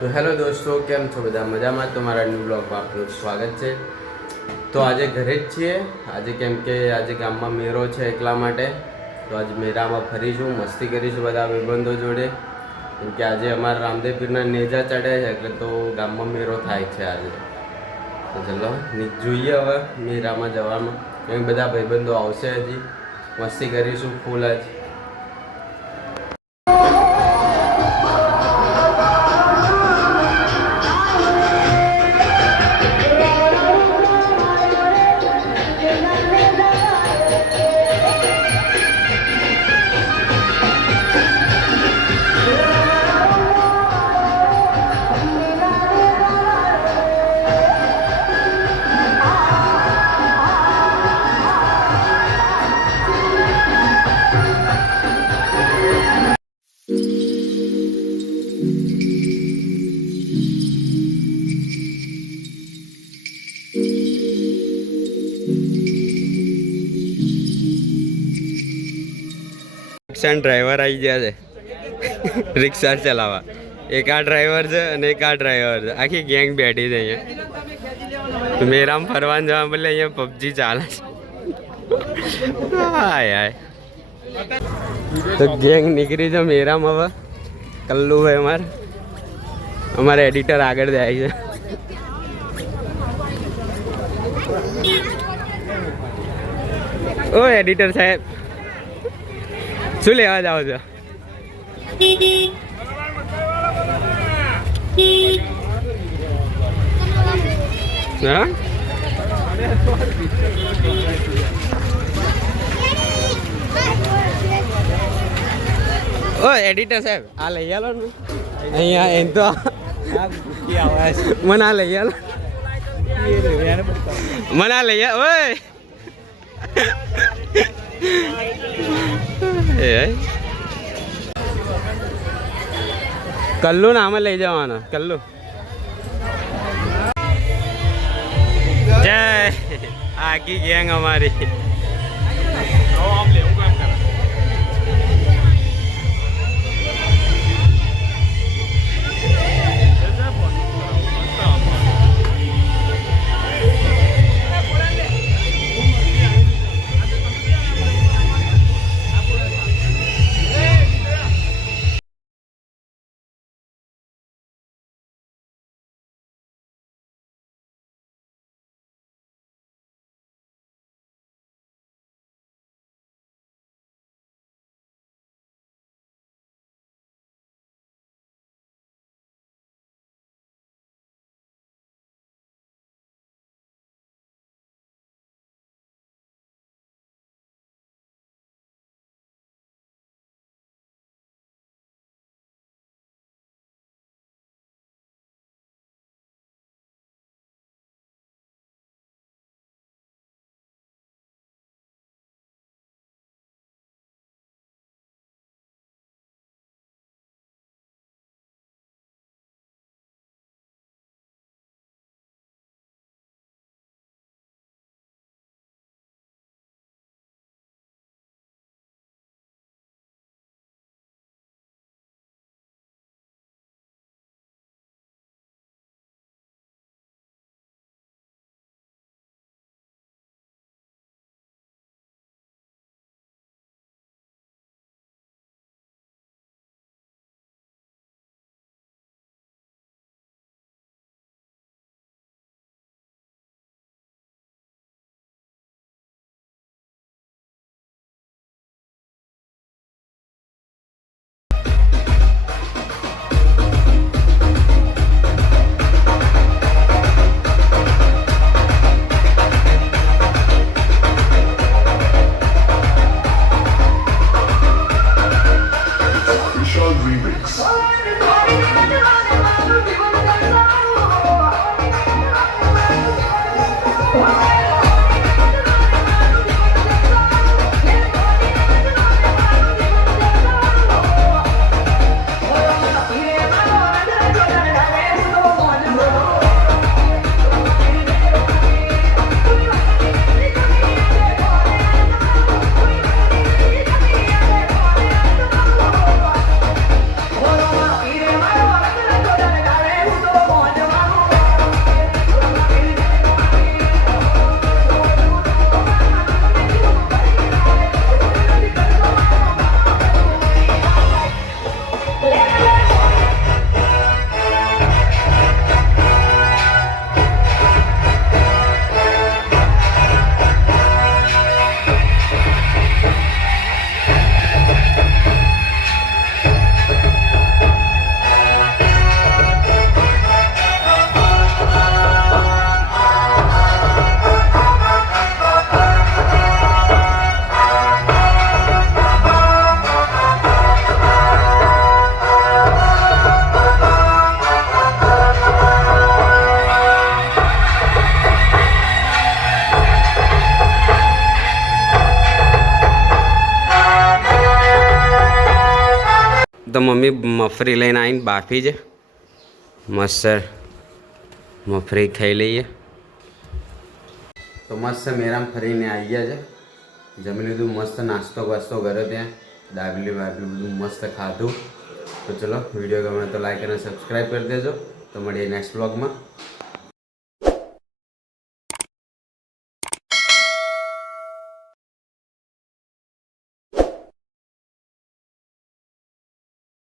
તો હેલો દોસ્તો, કેમ છો બધા? મજામાં? તમારા ન્યૂ બ્લોગમાં આપનું સ્વાગત છે. તો આજે ઘરે જ છીએ આજે, કેમ કે આજે ગામમાં મેળો છે એટલા માટે. તો આજે મેળામાં ફરીશું, મસ્તી કરીશું બધા ભાઈબંધો જોડે, કેમ કે આજે અમારા રામદેવ પીરના નેજા ચડ્યા છે એટલે તો ગામમાં મેળો થાય છે આજે. તો ચલો જોઈએ હવે મેળામાં જવામાં, કેમ બધા ભાઈબંધો આવશે, હજી મસ્તી કરીશું ફૂલ જ. રિક્ષા ડ્રાઈવર આવી ગયા છે રિક્ષા ચલાવવા. એક આ ડ્રાઈવર છે અને એક આ ડ્રાઈવર છે, આખી ગેંગ બેઠી છે અહીંયા. મેરામ ફરવાન જવા બદલે અહીંયા પબજી ચાલે છે. હાય હાય. તો ગેંગ નીકળી છે મેરામ. હવે કલ્લુભાઈ અમારા એડિટર આગળ જાય છે. ઓ એડિટર સાહેબ, શું લેવા જાઓ છો? હા, ઓ એડિટર સાહેબ, આ લઈ આલો ને અહીંયા. એમ તો મને આ લઈ આલો, મને આ લઈ આલો. ઓય કલ્લુ ને આમાં લઈ જવાનો. કલ્લુ જય આખી ગેંગ અમારી. મમ્મી મફરી લઈને આવીને બાફી છે મસ્ત મફરી ખાઈ લઈએ. તો મસ્ત મેરામ ફરીને આવી ગયા છે. જમી લીધું, મસ્ત નાસ્તો વાસ્તો કર્યો, ત્યાં દાબેલી બાબલી બધું મસ્ત ખાધું. તો ચલો વિડીયો ગમે તો લાઈક અને સબસ્ક્રાઈબ કરી દેજો. તો મળીએ નેક્સ્ટ બ્લોગમાં.